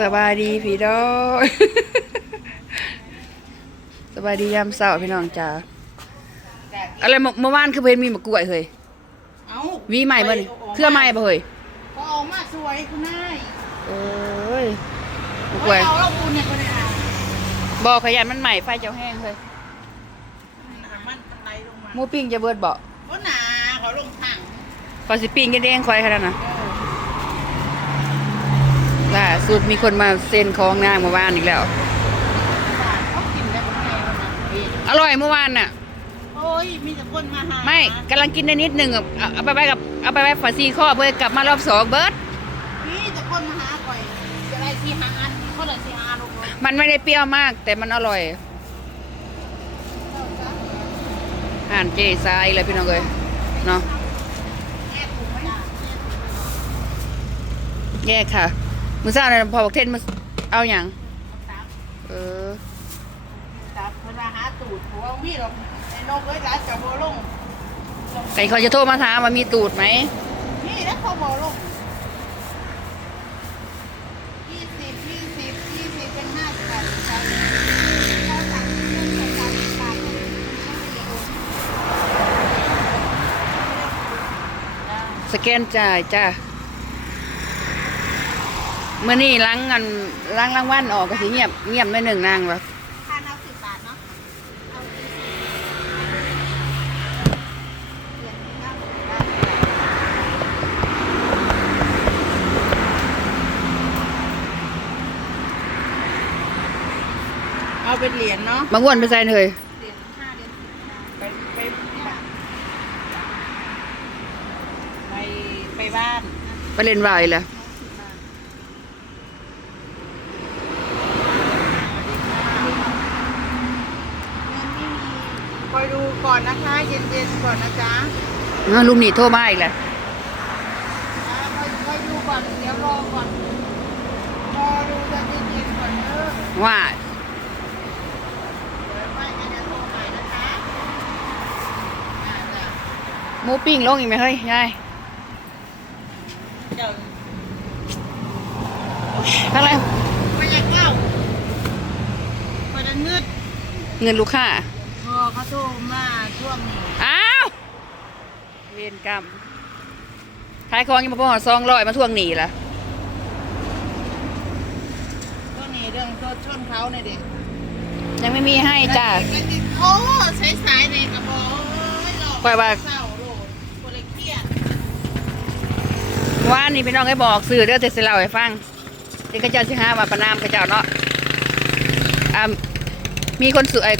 สบายดีพี่น้องสบายดียามเช้าพี่น้องจ้าอะไรเมื่อเมื่อวานคือเพิ่นมีมะกล้วยเฮ้ยเอาวีใหม่บ่นี่เครือใหม่บ่เฮ้ยก็ออกมาสวยคุณนายเอ้ยมะกเอาล้วยเราบุญเนี่ยก็ได้อะบ่ขยันมันใหม่ไฟเจ้าแห้งเฮ้ยน้ำมันมันไหลลงมาหมูปิ้งจะเบิดบ่ก็หนาขอลงถังขอสิปิ้งกันเองควายขนาดน่ะ ล่าสุดมีคนมาเซ็นของนางเมื่อวานอีกแล้วเขากินได้เป็นไงวันนั้นพี่อร่อยเมื่อวานน่ะ โอ้ย มีแต่คนมาหาไม่กำลังกินได้นิดหนึ่งอะเอาเอาไปไว้กับเอาไปไว้ฝาซีข้อเพื่อกลับมารอบสองเบิร์ดมีแต่คนมาหาก่อยจะได้ที่หาอันเขาเลยที่หาลงเลยมันไม่ได้เปรี้ยวมาก แต่มันอร่อยอาหารเจซายเลยพี่น้องเลยเนาะแอบถูกไหมแยกค่ะ มือซ่าเนี่ยพอบอกเทนมาเอาอย่างตับเออตับเวลาหาตูดหัวมีหรอกไอ้นกเอ้ยร้านจะโบลงไก่เขาจะโทรมาถามว่ามีตูดไหมนี่แล้วเขาโบลงยี่สิบยี่สิบยี่สิบเป็นห้าสิบบาทครับเขาสั่งเรื่องของการขายเขาไม่ได้โอนสแกนจ่ายจ้า เมื่อนี่ล้างกันล้างรางวัลออกก็สิเงียบเงียบไม่หนึ่งนางวะค่าน้ำสิบบาทเนาะเอายี่สิบเดือนหนึ่งนะเอาเป็นเหรียญเนาะ บางวันไปใส่เลยเหรียญห้าเหรียญสิบไปไปไปไปบ้าน ไปเล่นวายเลยคอยดูก่อนนะคะ เย็นๆก่อนนะจ๊ะอ้าวลุงนี่โทรมาอีกแล้วอ่าคอยคอยดูก่อนเดี๋ยวรอก่อนรอดูจะเย็นๆก่อนเด้อว่าเดี๋ยวไปกันจะโทรใหม่นะคะอ่าจ้ะหมูปิ้งลงอีกไหมเฮ้ยยายเดี๋ยวเท่าไหรไปยังเก้าไปจะงึดเงินลูกค้า พอเขาโทรมาช่วงนี้อ้าว เวรกรรมขายของยังมาพอซองร้อยมาทวงหนีละช่วงนี้เรื่องโทษชนเขาเนี่ยเด็กยังไม่มีให้จ้าโอ้ใช้สายในกระบอกไม่หลอกปล่อยว่าเศร้าโลดคนเลยเครียดว่านนี่พี่น้องให้บอกสื่อเด้อแต่สิเล่าให้ฟังที่ข้าเจ้าสิหามาประนามข้าเจ้าเนาะอ่ามีคนสวย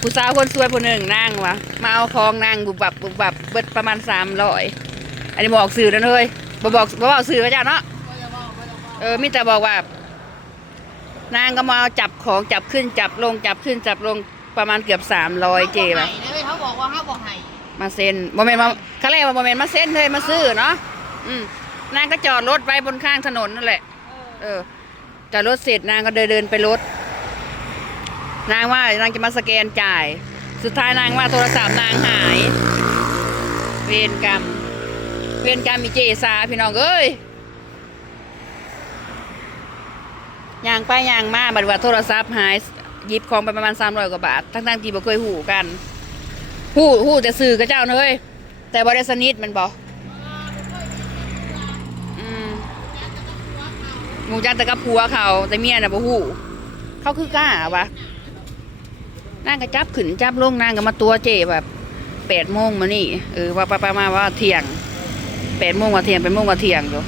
ผู้สาวคนสวยผู้หนึ่งนั่งวะมาเอาของนางบุบบับบุบบับเบิดประมาณสามร้อยอันนี้บอกสื่อแล้วเฮ้ยบบอกบบอกสื่อข้าเจ้าเนาะก็จะบอกก็จะบอกเออมิแต่บอกว่านางก็มาเอาจับของจับขึ้นจับลงจับขึ้นจับลงประมาณเกือบสามร้อยเจแบแบบเขาบอกว่าเขาบอกให้มาเซ็นโมเมนต์มาเขาเรียกว่าโมเมนต์มาเซ็นเลยมาซื้อเนาะอืมนางก็จอดรถไว้บนข้างถนนนั่นแหละ เออจอดรถเสร็จนางก็เดินเดินไปรถ นางว่านางจะมาสแกนจ่าย สุดท้ายนางว่าโทรศัพท์นางหาย เวรกรรม เวรกรรมมีเจสาพี่น้องเอ้ยย่างไปย่างมาบัดว่าโทรศัพท์หายหยิบของไปประมาณสามร้อยกว่าบาท ทั้งๆที่บ่เคยหูกัน หูหูแต่สื่อกับเจ้าเนยแต่บ่ได้สนิทมันบอกหมูจักแต่กับผัวเขาแต่เมียน่ะบ่หูเขาคือกล้าวะ นางก็จับขึ้นจับลงนางก็มาตัวเจแบบแปดโมงมานี่เออว่าประมาณว่าเที่ยงแปดโมงว่าเที่ยงเป็นโมงว่าเที่ยงอยู่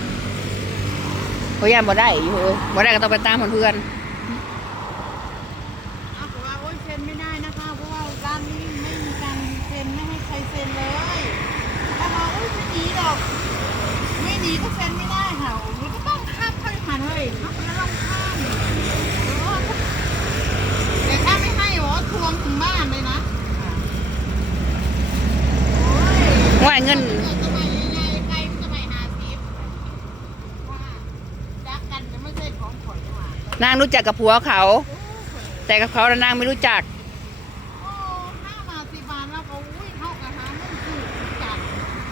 เพรายามบ่ได้อยู่บ่ได้ก็ต้องไปตามเพื่อน เอาแต่ว่าโอ้ยเซ็นไม่ได้นะคะ เพราะว่าร้านนี้ไม่มีการเซ็นไม่ให้ใครเซ็นเลยถ้าเราโอ้ยจะหนีหรอก ไม่หนีก็เซ็นไม่ได้ค่ะมันก็ต้องข้ามค่อยผ่านเลยเอาไปแล้วลองข้ามเออแต่ถ้าไม่ให้หรอทวงถึงบ้านเลยนะโอ้ย ๆว่าเงิน สมัยใหญ่ๆใครสมัยหาซิปว่ารักกันไม่ใช่ของข่อยหว่านาง รู้จักกับผัวเขา แต่กับเขาน่ะนางไม่รู้จัก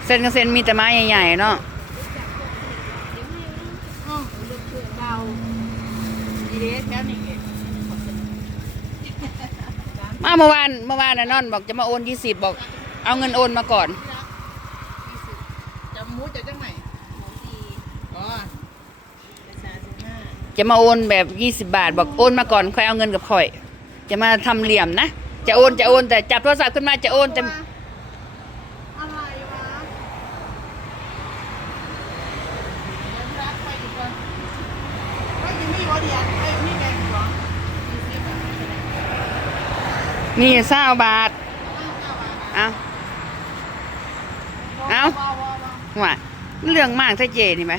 เส้นกับเส้นมีแต่ไม้ใหญ่ๆเนาะมาเมื่อวานเมื่อวานน่ะนอนบอกจะมาโอนยี่สิบบอก เอาเงินโอนมาก่อน จะมูจะจังไหนหมูตีอ๋อประชาชนห้า จะมาโอนแบบยี่สิบาท บอกโอนมาก่อนค่อยเอาเงินกับข่อย จะมาทำเหลี่ยมนะ จะโอนจะโอนแต่จับโทรศัพท์ขึ้นมาจะโอนแต่อะไรวะเดี๋ยวรักไปอีกคนเฮ้ยยังมีวะเดียวเฮ้ยมีแบงค์อยู่เหรอมีสิบบาทนี่เศร้าบาท เอาเอ้าว่าเรื่องมากถ้าเจนี่ไหม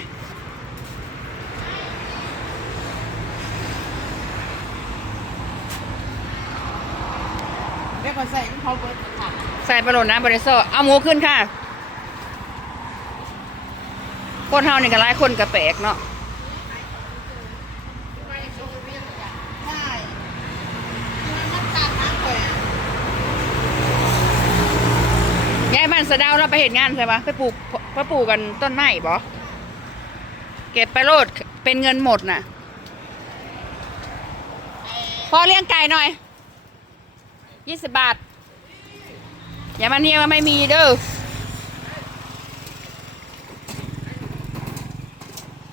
เดี๋ยวก่นใส่เขาเบิร์ดค่ะใส่ไปโหลดนะบริโซเอาหมูขึ้นค่ะ คนเฮานี่ก็หลายคนก็แปลกเนาะใช่มันตัดน้ำก่อยอะยายบ้านสะเดาวเราไปเห็นงานใช่ปะไปปลูกไปปลูกกันต้นไม้บ่เก็บไปโลดเป็นเงินหมดน่ะพอเลี้ยงไก่หน่อย ยี่สิบบาท อย่ามาเนี่ยว่าไม่มีเด้อ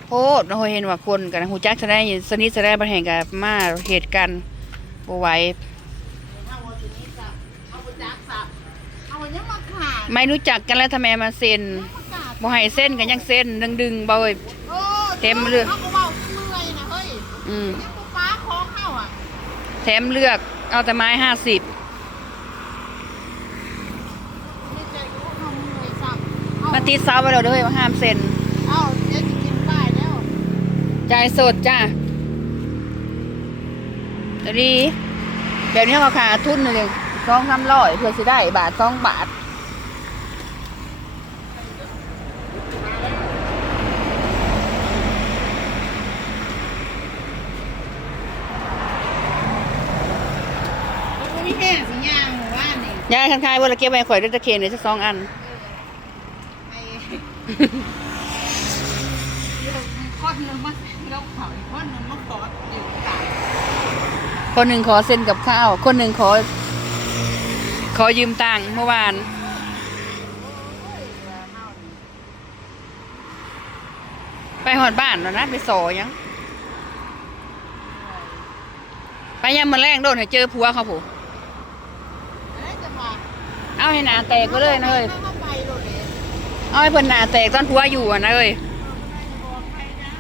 โคตรเราเห็นว่าคนกันหูจักจะได้สนิทจะได้บันแห่งกันมาเหตุการณ์บไหว้เอาวันนี้สับเอาไปจักสับเอาวันนี้มาขาดไม่รู้จักกันแล้วทำไมมาเซ็นประกาศบ่ให้เส้นกันยังเส้นดึงดึงๆบ่เอ้ยโอ้เต็มเลยเขาก็เบาเมื่อยนะเฮ้ยอืมยังกูฟ้าคล้องเข้าอะแถมเลือกเอาแต่ไม้ห้าสิบ นี่ใจกูเขาเมื่อยสับเอา มาตีเสาไปแล้วเด้อว่าห้ามเซ็นเอาเดี๋ยวจะกินป้ายแล้วจ่ายสดจ้าเดี๋ยวนี้เดี๋ยวนี้เขาขาทุนหนึ่งสองสามร้อยเพื่อสิได้บาทสองบาทแล้วกูมีแห้งสียางหมู่บ้านนี่ยายคันคายว่าเราเก็บไว้ข่อยได้ตะเคียนเลยสักสองอันไอ้เดี๋ยว คนหนึงมาแล้วเขาอีกคอนหนึงมาขออยู่กางคนหนึ่งขอเซ็นกับข้าว คนหนึ่งขอ ขอยืมตังค์เมื่อวานไปหอดบ้านแล้วนะไปสอยัง ไปยามมาแรงโดนให้เจอผัวเขาผู้เอาให้หนาแตกก็เลยนะเอ้ย เอาให้เพิ่นหนาแตกตอนผัวอยู่อะนะเอ้ยบอกใครนะ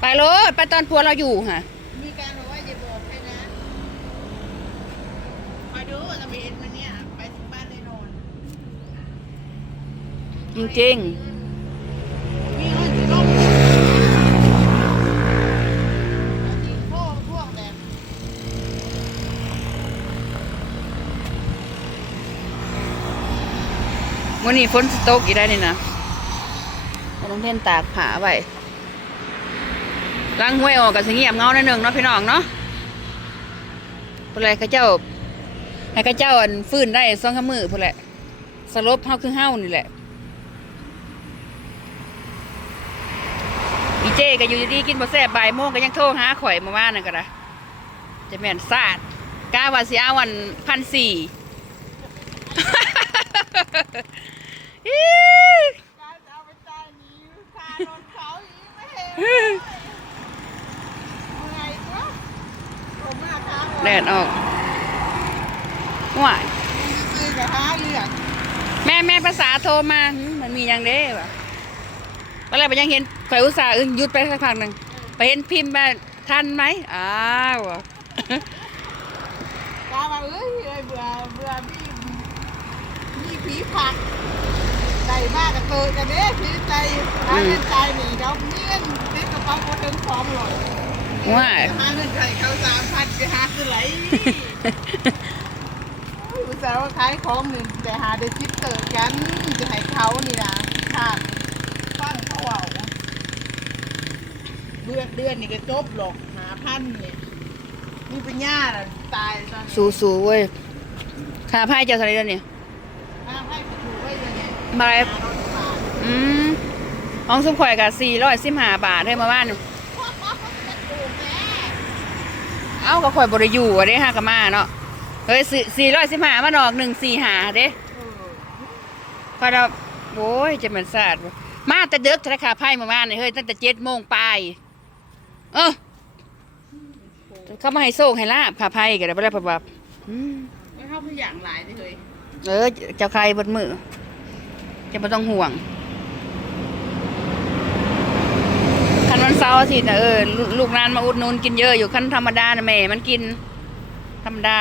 ไปโลดไปตอนผัวเราอยู่ฮะมีการบอกว่าอย่าบอกใครนะคอยดูจะไปเอ็นมันเนี่ย ไปถึงบ้านได้นอน จริงมี ๆวันนี้ฝนตกอีกได้นี่นะต้องเพ่นตากผาไว้ล้างห้วยออกกับสิเงียบเงาหน่อยหนึ่งเนาะพี่น้องเนาะผู้ใดเขาเจ้าให้เขาเจ้าอันฟื้นได้สองข้ามือผู้นแหละสลบเฮาคือเฮานี่แหละอีเจก็อยู่ดีกินบ่แซ่บบ่ายโมงก็ยังโทรหาข่อยมาว่านั่นก็นะจะแม่นซาดกาว่าสิเอาวันพันสี่ แดดออกว่าซื้อกับหาเรื่องแม่แม่ภาษาโทรมาหึมันมีอย่างเด้วะตอนแรกมันยังเห็นข่อยอุตส่าห์อึ้งหยุดไปสักพักหนึ่งไปเห็นพิมพ์มาทันไหมอ้าวกาว่าเอ้ยเอ้ยเบื่อเบื่อมีมีผีผัก ใจมากกับเตยกันเด้ผีใจหาเงินใจหนีเราเงี้ยนติดกระเป๋าก็ถึงสองร้อยว่าหาเงินไขเขาสามพันไปหาคือไหลอุตส่าห์ว่าขายของหนึ่งแต่หาได้ชิปเติร์กันจะให้เขานี่นะค่ะฟังเขาเอาเดือนเดือนนี่ก็จบหรอกหาพันเนี่ยมีปัญญาน่ะตายตอนนี้สู้สู้เว้ยค่าไพ่เจ้าอะไรเนี่ย หาให้ไปถูกไว้ยังไง บายหาร้อยบาทอืมห้องสุขข่อยกับสี่ร้อยสิบห้าบาทให้มาบ้านถูกแม่เอ้าก็ข่อยบ่ได้อยู่อะเด้ฮากะมาเนาะเฮ้ยสี่ร้อยสิบห้ามาดอกหนึ่งสี่หาเด้เออพอเราโอ้ยจะเหมือนศาสตร์บ่มาแต่เด็กธนาคารไพ่มาบ้านนี่เฮ้ยตั้งแต่เจ็ดโมงไปเออเขามาให้โซ่ให้ลาบขาไพ่กันแล้วบ่ได้ปะบับอืมไม่เข้าไปอย่างหลายเลยเออเจ้าใครบนมือ จะไม่ต้องห่วง คันวันเสาร์อาทิตย์นะเออลูลูกนานมาอุดหนูนกินเยอะอยู่คันธรรมดานะแม่ มันกิน ธรรมดา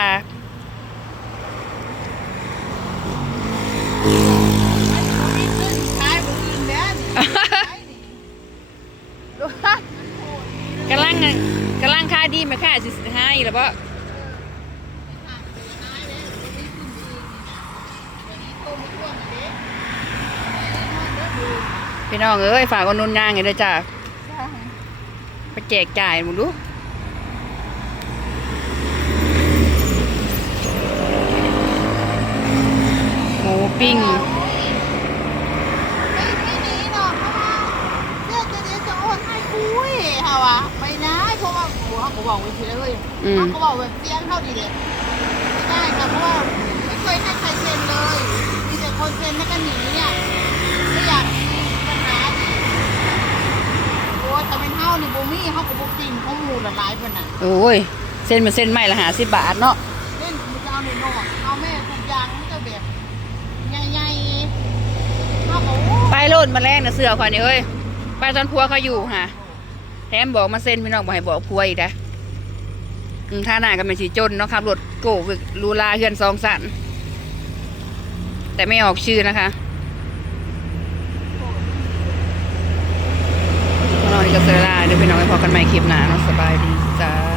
ขายบนอื่นแล้วนี่ขายนี่กำลังกำลังค่ายดีไหมค่ายสิให้หรือเปล่า พี่น้องเอ้ยฝากคนนุนย่างไงเด้อจ้าไปแจกจ่ายหมึงดูหมูปิ้งไม่ไม่หนีหรอกเพราะว่าเดี๋ยวจะเดี๋ยวจะโอนให้คุยเหรอวะไม่ได้เพราะว่าโอ้เขาก็บอกไว้ทีแล้วเลยอืมเขาก็บอกแบบเสียงเท่าดีเลยไม่ได้ค่ะเพราะว่าไม่เคยให้ใครเซ็นเลยมีแต่คนเซ็นแล้วก็หนีเนี่ยไม่อยากมีปัญหาอีก โอ้ยแต่เป็นเท่านี่บูมี่เขากับบูปิงเขาหมูละลายเป็นน่ะโอ้ย เส้นมาเส้นใหม่ละหาสิบบาทเนาะเล่นมึงจะเอาหน่อยนอนเอาแม่ทุกอย่างมันจะแบบใหญ่ๆเขาบอกโอ้ไปโลดมาแรงนะเสือขวานี่เอ้ยไปตอนพัวเขาอยู่ฮะแถมบอกมาเส้นพี่น้องบอกให้บอกพัวอีกนะอืมท่าหน้ากันเป็นสีจนเนาะครับรถโก้วิกลูลาเฮือนสองสันแต่ไม่ออกชื่อนะคะ นอนนี่ก็เซลาเดี๋ยวพี่น้องไปพอกันใหม่คลิปหน้าเนาะสบายดีจ้า